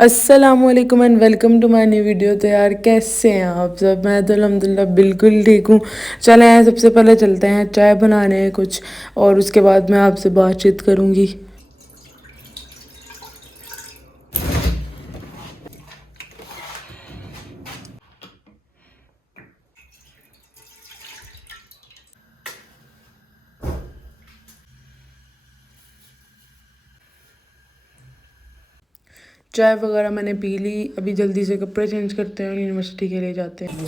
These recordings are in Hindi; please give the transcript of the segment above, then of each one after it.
अस्सलामुअलैकुम and welcome to my new video. तो यार कैसे हैं आप सब? मैं तो अल्हम्दुलिल्लाह बिल्कुल ठीक हूँ। चले हैं सबसे पहले चलते हैं चाय बनाने कुछ, और उसके बाद मैं आपसे बातचीत करूँगी। चाय वगैरह मैंने पी ली, अभी जल्दी से कपड़े चेंज करते हैं और यूनिवर्सिटी के लिए जाते हैं।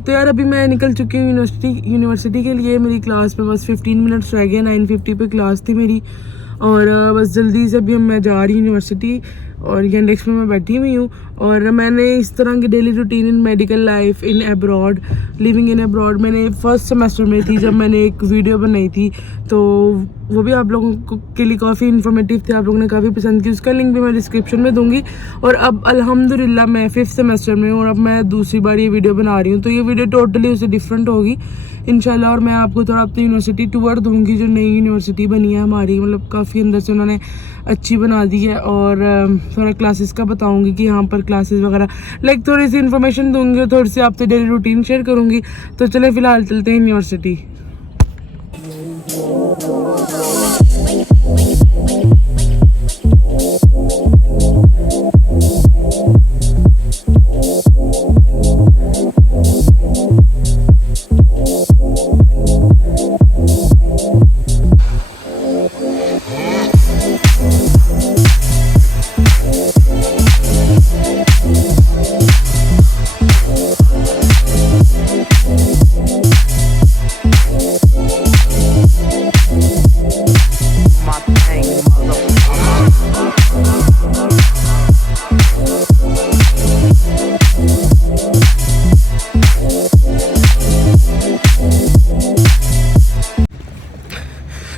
तो यार अभी मैं निकल चुकी हूँ यूनिवर्सिटी के लिए। मेरी क्लास में बस 15 मिनट्स रह गए, 9:50 पे क्लास थी मेरी। और बस जल्दी से अभी मैं जा रही हूँ यूनिवर्सिटी, और इंडेक्स में मैं बैठी हुई हूँ। और मैंने इस तरह की daily routine in medical life in abroad, living in abroad, मैंने फर्स्ट सेमेस्टर में थी जब मैंने एक वीडियो बनाई थी, तो वो भी आप लोगों के लिए काफ़ी इन्फॉर्मेटिव थी, आप लोगों ने काफ़ी पसंद की। उसका लिंक भी मैं डिस्क्रिप्शन में दूंगी। और अब अल्हम्दुलिल्लाह मैं 5th सेमेस्टर में हूँ और अब मैं दूसरी बार ये वीडियो बना रही हूँ, तो ये वीडियो टोटली उससे डिफरेंट होगी इंशाल्लाह। और मैं आपको थोड़ा अपनी यूनिवर्सिटी टूर दूंगी, जो नई यूनिवर्सिटी बनी है हमारी, मतलब काफ़ी अंदर से उन्होंने अच्छी बना दी है। और थोड़ा क्लासेस का बताऊंगी कि यहाँ पर क्लासेस वगैरह, लाइक थोड़ी सी इन्फॉर्मेशन दूंगी और थोड़ी सी आपसे डेली रूटीन शेयर करूँगी। तो चले फिलहाल चलते हैं यूनिवर्सिटी।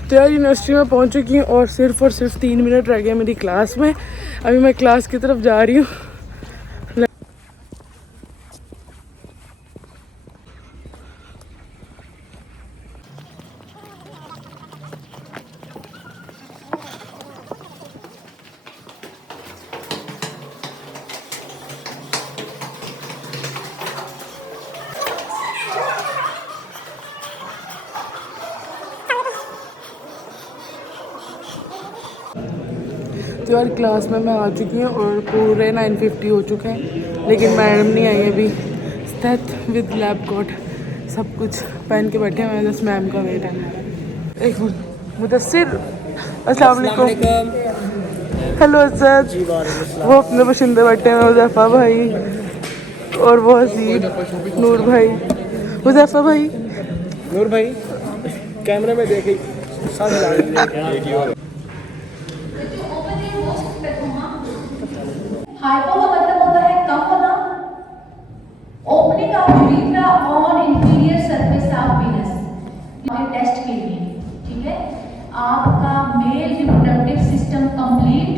तो यार यूनिवर्सिटी में पहुंच चुकी हूँ और सिर्फ 3 मिनट रह गए मेरी क्लास में। अभी मैं क्लास की तरफ जा रही हूँ। तो यार क्लास में मैं आ चुकी हूँ और पूरे 9:50 हो चुके हैं, लेकिन मैडम नहीं आई अभी। स्थित विद लैब कोट सब कुछ पहन के बैठे हुए हैं, बस मैम का वेट है। एक मिनट, मुदस्सिर अस्सलाम वालेकुम। हेलो असद। वो अपने बशिंदे बैठे हैं, हुज़ैफा भाई और वो हसीब नूर भाई। हुज़ैफा भाई, नूर भाई कैमरे में देखे हाइपो का मतलब होता है कम होना। Opening of urethra on inferior surface of Venus के टेस्ट के लिए, ठीक है। आपका male reproductive system complete,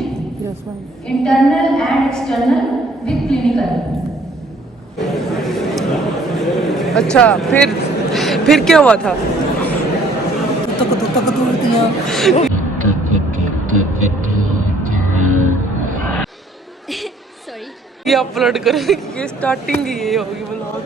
internal and external with clinical. अच्छा फिर क्या हुआ था? ये अपलोड करेंगे, स्टार्टिंग ये होगी ब्लॉग।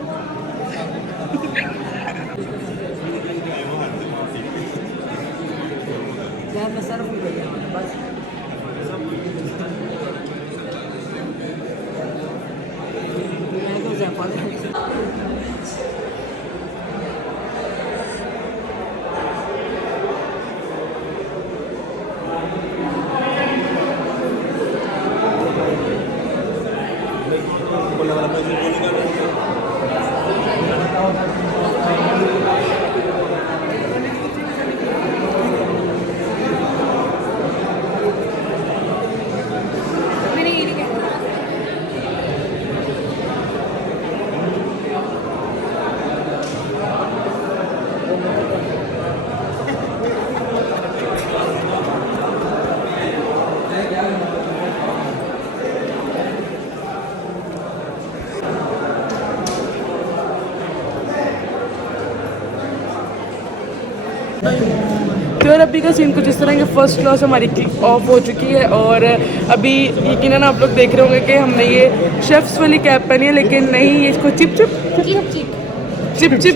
यार अभी का सीन कुछ इस तरह कि फ़र्स्ट क्लास हमारी ऑफ हो चुकी है और अभी यकीनन आप लोग देख रहे होंगे कि हमने ये शेफ्स वाली कैप पहनी है, लेकिन नहीं, ये इसको चिप चिप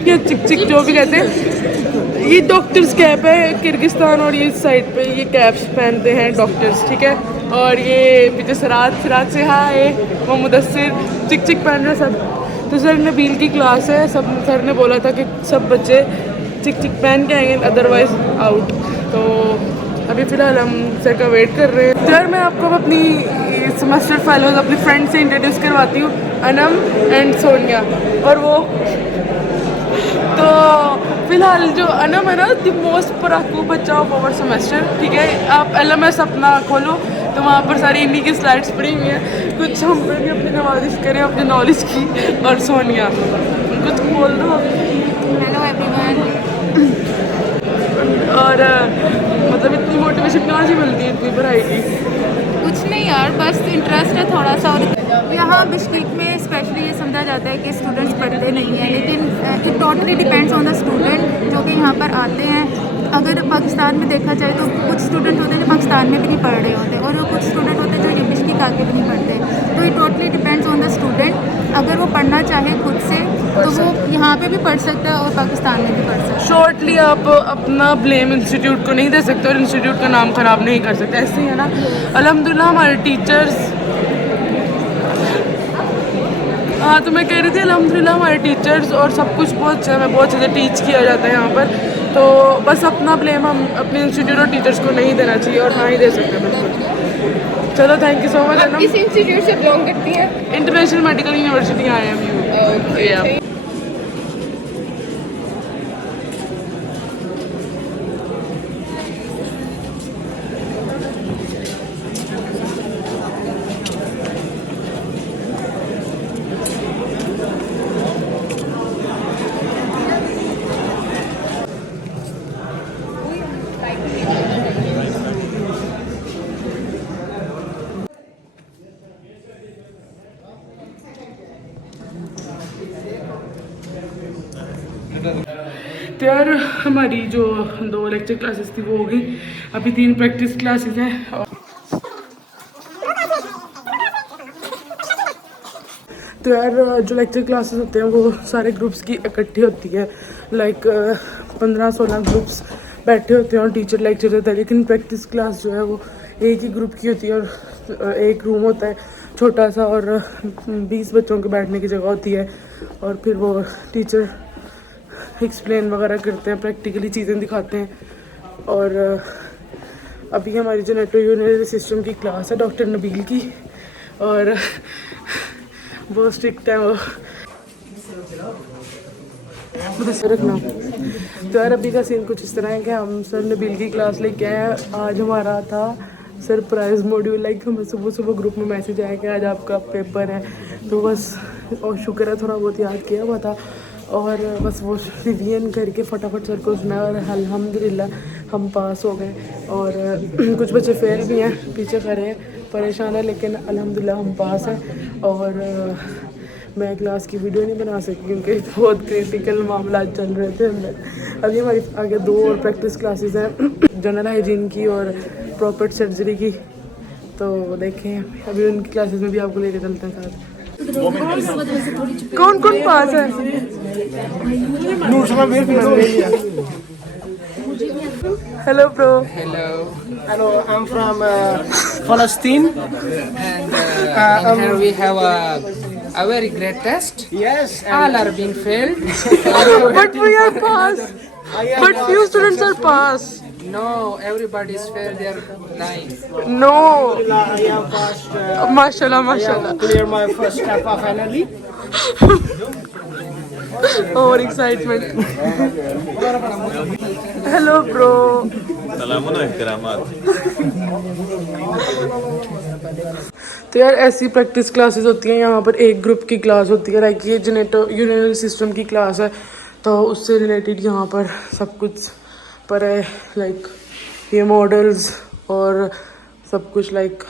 या चिप चिक जो भी कहते हैं, ये डॉक्टर्स कैप है। किर्गिस्तान और ये साइड पे ये कैप्स पहनते हैं डॉक्टर्स, ठीक है। और ये पीछे सिराज से हाय, वो मुदस्सिर चिक चिक पहन रहे सब। तो सर नबील की क्लास है, सब सर ने बोला था कि सब बच्चे चिक चिक पहन के आएंगे, अदरवाइज आउट। तो अभी फ़िलहाल हम सर का वेट कर रहे हैं। सर मैं आपको अपनी सेमेस्टर फेलोज अपनी फ्रेंड से इंट्रोड्यूस करवाती हूँ, अनम एंड सोनिया। और वो तो फ़िलहाल जो अनम है ना, द मोस्ट पराकू बच्चा ऑफ आवर सेमेस्टर, ठीक है। आप LMS अपना खोलो तो वहाँ पर सारी इन्हीं की स्लाइड्स पड़ी हुई हैं। कुछ हम पर भी अपनी नवाजिश करें अपने नॉलेज की। और सोनिया कुछ बोल दो। Hello everyone. और मतलब इतनी मोटिवेशन कहाँ से मिलती है इतनी पढ़ाई की? कुछ नहीं यार, बस इंटरेस्ट है थोड़ा सा। और यहाँ बिश्केक में स्पेशली ये समझा जाता है कि स्टूडेंट्स पढ़ते नहीं हैं, लेकिन it totally depends on the student जो कि यहाँ पर आते हैं। अगर पाकिस्तान में देखा जाए तो कुछ स्टूडेंट होते हैं जो पाकिस्तान में भी नहीं पढ़ रहे होते, और वो कुछ स्टूडेंट होते हैं जो ये बिश्केक आके भी नहीं पढ़ते। तो it totally depends on the student. अगर वो पढ़ना चाहे खुद से तो वो यहाँ पे भी पढ़ सकता है और पाकिस्तान में भी पढ़ सकता है। शॉर्टली आप अपना ब्लेम इंस्टीट्यूट को नहीं दे सकते और इंस्टीट्यूट का नाम ख़राब नहीं कर सकते, ऐसे ही है ना। अल्हम्दुलिल्लाह हमारे टीचर्स, हाँ तो मैं कह रही थी अल्हम्दुलिल्लाह हमारे टीचर्स और सब कुछ बहुत अच्छा है, बहुत चीज़ें टीच किया जाता है यहाँ पर। तो बस अपना ब्लेम हम अपने इंस्टीट्यूट और टीचर्स को नहीं देना चाहिए और ना ही दे सकते बिल्कुल। चलो थैंक यू सो मच। आप किस इंस्टीट्यूट से बिलोंग करती हैं? International medical university IMU। तो यार हमारी जो 2 लेक्चर क्लासेस थी वो हो गई, अभी 3 प्रैक्टिस क्लासेस हैं। तो यार जो लेक्चर क्लासेस होते हैं वो सारे ग्रुप्स की इकट्ठी होती है, लाइक 15-16 ग्रुप्स बैठे होते हैं और टीचर लेक्चर देता है। लेकिन प्रैक्टिस क्लास जो है वो एक ही ग्रुप की होती है और एक रूम होता है छोटा सा और 20 बच्चों के बैठने की जगह होती है। और फिर वो टीचर एक्सप्लेन वगैरह करते हैं, प्रैक्टिकली चीज़ें दिखाते हैं। और अभी हमारी जो यूरिनरी सिस्टम की क्लास है डॉक्टर नबील की, और बहुत स्ट्रिक्ट है वो, मुझे रखना। तो यार अभी का सीन कुछ इस तरह है कि हम सर नबील की क्लास लेके आए हैं। आज हमारा था सरप्राइज़ मॉड्यूल, लाइक हमें सुबह सुबह ग्रुप में मैसेज आया कि आज आपका पेपर है। तो बस और शुक्र है थोड़ा बहुत याद किया हुआ था और बस वो रिवीजन करके फटाफट सर को सुना और अल्हम्दुलिल्लाह हम पास हो गए। और कुछ बच्चे फेल भी हैं, पीछे खड़े हैं, परेशान है, लेकिन अल्हम्दुलिल्लाह हम पास हैं। और मैं क्लास की वीडियो नहीं बना सकी क्योंकि बहुत क्रिटिकल मामला चल रहे थे अंदर। अभी हमारी आगे 2 और प्रैक्टिस क्लासेस हैं, जनरल हाइजीन की और प्रॉपर सर्जरी की। तो देखें अभी उनकी क्लासेस में भी आपको लेके चलते हैं साथ। कौन कौन पास है? Hello bro. Hello, I'm from Palestine. And here we have a very great test. Yes. All are being failed. But we are pass. But few students are pass. No, everybody is failed. They are lying. No. I have passed. Mashallah, I have mashallah. cleared my first step finally. Over excitement. Hello, bro. तो यार ऐसी प्रैक्टिस क्लासेस होती हैं यहाँ पर। एक ग्रुप की क्लास होती है, लाइक ये यूरिनरी सिस्टम की क्लास है, तो उससे रिलेटेड यहाँ पर सब कुछ पर है, लाइक ये मॉडल्स और सब कुछ लाइक।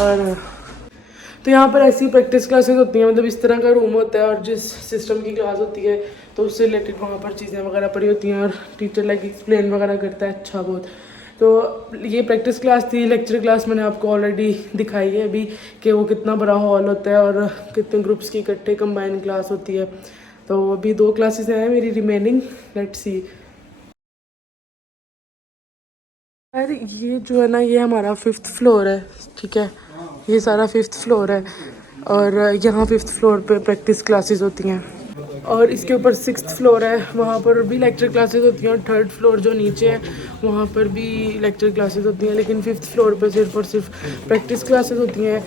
और तो यहाँ पर ऐसी प्रैक्टिस क्लासेस होती हैं, मतलब इस तरह का रूम होता है और जिस सिस्टम की क्लास होती है तो उससे रिलेटेड वहाँ पर चीज़ें वगैरह पड़ी होती हैं और टीचर लाइक एक्सप्लेन वगैरह करता है अच्छा बहुत। तो ये प्रैक्टिस क्लास थी। लेक्चर क्लास मैंने आपको ऑलरेडी दिखाई है अभी कि वो कितना बड़ा हॉल होता है और कितने ग्रुप्स की इकट्ठे कंबाइन क्लास होती है। तो अभी 2 क्लासेस हैं मेरी रिमेनिंग, लेट्स सी। अरे ये जो है ना ये हमारा 5th फ्लोर है, ठीक है, ये सारा 5th फ्लोर है और यहाँ 5th फ्लोर पे प्रैक्टिस क्लासेस होती हैं और इसके ऊपर 6th फ्लोर है, वहाँ पर भी लेक्चर क्लासेस होती हैं और 3rd फ्लोर जो नीचे है वहाँ पर भी लेक्चर क्लासेस होती हैं, लेकिन 5th फ्लोर पे सिर्फ और सिर्फ प्रैक्टिस क्लासेस होती हैं।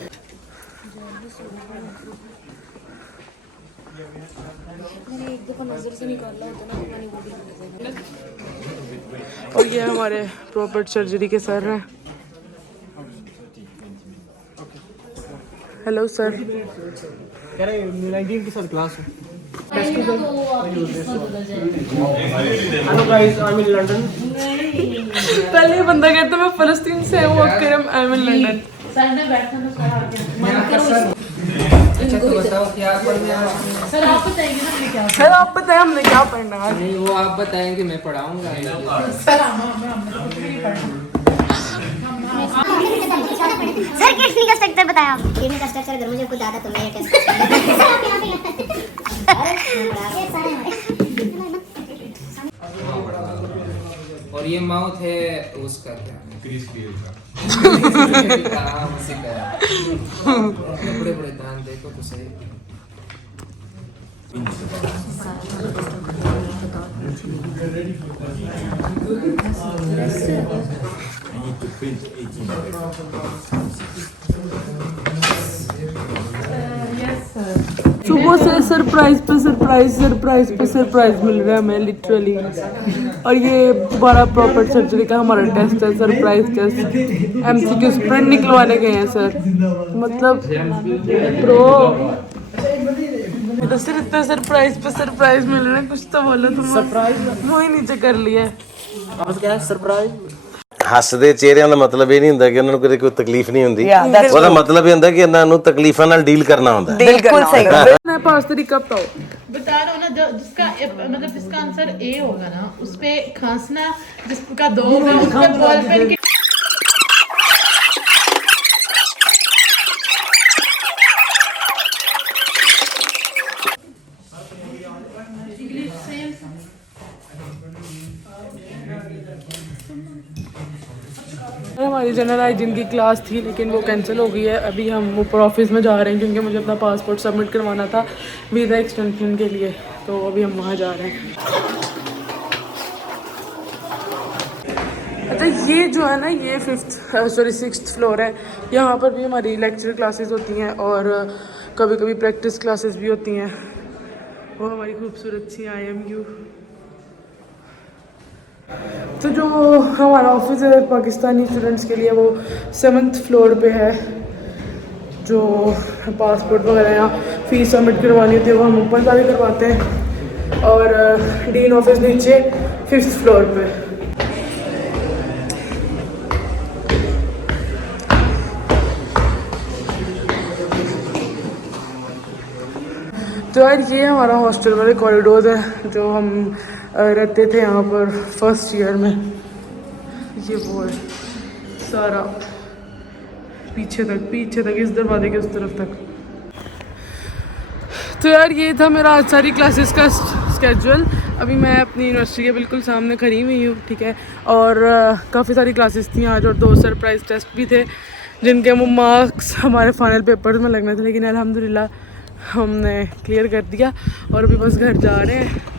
और ये हमारे प्रॉपर सर्जरी के सर हैं। Hello sir. कह रहे 19 की सर क्लास है। Hello guys, I am in London. पहले ये बंदा कहता मैं फलस्तीन से हूँ, अब कह रहा आई एम इन लंदन। अच्छा तो बताओ क्या पढ़ना है? सर आप बताएं हमने क्या पढ़ना है? नहीं वो आप बताएंगे, मैं पढ़ाऊंगा। सर किडनी का स्ट्रक्चर बताया आप। किडनी का स्ट्रक्चर अगर मुझे कुछ ज्यादा तो मैं कैसे और ये माउथ है उसका क्या? हाँ, उसी का। बड़े बड़े दांत देखो तो सही। सुबह से सरप्राइज पे सरप्राइज सरप्राइज पे सरप्राइज मिल रहा है हमें लिटरली। और ये दोबारा प्रॉपर सर्जरी का हमारा टेस्ट है, सरप्राइज टेस्ट। MCQ प्रिंट निकलवाने गए हैं सर, मतलब प्रो तो सिर्फ इतना सरप्राइज पे सरप्राइज मिल रहा है। कुछ तो बोलो तुम। सरप्राइज वो ही नीचे कर लिया। अब क्या है सरप्राइज? ਹੱਸਦੇ ਚਿਹਰਿਆਂ ਦਾ ਮਤਲਬ ਇਹ ਨਹੀਂ ਹੁੰਦਾ ਕਿ ਉਹਨਾਂ ਨੂੰ ਕਦੇ ਕੋਈ ਤਕਲੀਫ ਨਹੀਂ ਹੁੰਦੀ। ਉਹਦਾ ਮਤਲਬ ਇਹ ਹੁੰਦਾ ਕਿ ਇਹਨਾਂ ਨੂੰ ਤਕਲੀਫਾਂ ਨਾਲ ਡੀਲ ਕਰਨਾ ਹੁੰਦਾ। बिल्कुल सही। मैं पास तरीका बताओ। बता रहा हूँ ना, जिसका मतलब जिसका आंसर ए होगा ना उस पे खांसना, जिसका 2 होगा उस पे बॉल पेन की हमारी जनरल हाइजीन की क्लास थी लेकिन वो कैंसिल हो गई है। अभी हम ऊपर ऑफिस में जा रहे हैं क्योंकि मुझे अपना पासपोर्ट सबमिट करवाना था वीज़ा एक्सटेंशन के लिए, तो अभी हम वहाँ जा रहे हैं। अच्छा ये जो है ना ये 6th फ्लोर है, यहाँ पर भी हमारी लेक्चर क्लासेस होती हैं और कभी कभी प्रैक्टिस क्लासेस भी होती हैं। वो हमारी खूबसूरत सी IMU। तो जो हमारा ऑफिस है पाकिस्तानी स्टूडेंट्स के लिए वो 7th फ्लोर पे है। जो पासपोर्ट वगैरह या फीस सबमिट करवानी होती है वो हम ऊपर जाके करवाते हैं और डीन ऑफिस नीचे 5th फ्लोर पे। तो यार ये हमारा हॉस्टल वाले कॉरिडोर है जो हम रहते थे यहाँ पर फर्स्ट ईयर में। ये वो है सारा पीछे तक इस दरवाजे के उस तरफ तक। तो यार ये था मेरा आज सारी क्लासेस का स्केड्यूल। अभी मैं अपनी यूनिवर्सिटी के बिल्कुल सामने खड़ी हुई हूँ, ठीक है, और काफ़ी सारी क्लासेस थी आज और 2 सरप्राइज टेस्ट भी थे जिनके वो मार्क्स हमारे फाइनल पेपर में लगने थे, लेकिन अल्हम्दुलिल्लाह हमने क्लियर कर दिया और अभी बस घर जा रहे हैं।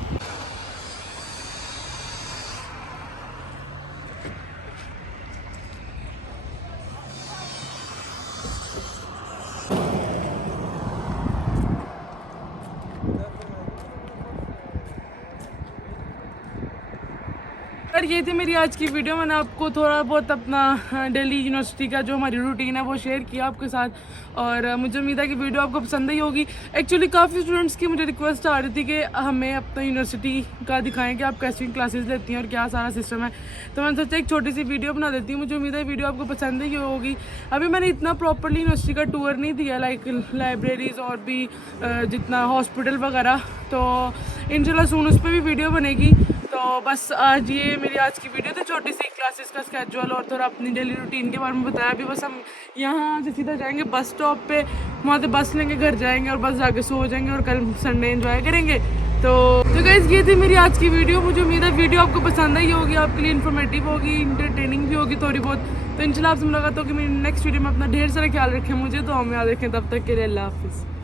और ये थी मेरी आज की वीडियो। मैंने आपको थोड़ा बहुत अपना दिल्ली यूनिवर्सिटी का जो हमारी रूटीन है वो शेयर किया आपके साथ, और मुझे उम्मीद है कि वीडियो आपको पसंद आई होगी। एक्चुअली काफ़ी स्टूडेंट्स की मुझे रिक्वेस्ट आ रही थी कि हमें अपना यूनिवर्सिटी का दिखाएं कि आप कैसी क्लासेस लेती हैं और क्या सारा सिस्टम है, तो मैंने सोचा एक छोटी सी वीडियो बना देती हूँ। मुझे उम्मीद है वीडियो आपको पसंद ही होगी। अभी मैंने इतना प्रॉपरली यूनिवर्सिटी का टूर नहीं दिया, लाइक लाइब्रेरीज़ और भी जितना हॉस्पिटल वगैरह, तो इंशाल्लाह सून उस पर भी वीडियो बनेगी। तो बस आज ये मेरी आज की वीडियो थी, छोटी सी क्लासेस का स्केड्यूल और थोड़ा अपनी डेली रूटीन के बारे में बताया। अभी बस हम यहाँ से सीधा जाएंगे बस स्टॉप पे, वहाँ से बस लेंगे, घर जाएंगे और बस जाके सो जाएंगे और कल संडे एंजॉय करेंगे। तो गाइस ये थी मेरी आज की वीडियो। मुझे उम्मीद है वीडियो आपको पसंद आई होगी, आपके लिए इन्फॉर्मेटिव होगी, इंटरटेनिंग भी होगी थोड़ी बहुत। तो इंशाल्लाह आपसे मुलाकात होगी मेरी नेक्स्ट वीडियो में। अपना ढेर सारा ख्याल रखें, मुझे दुआ में याद रखें। तब तक के लिए अल्लाह हाफिज़।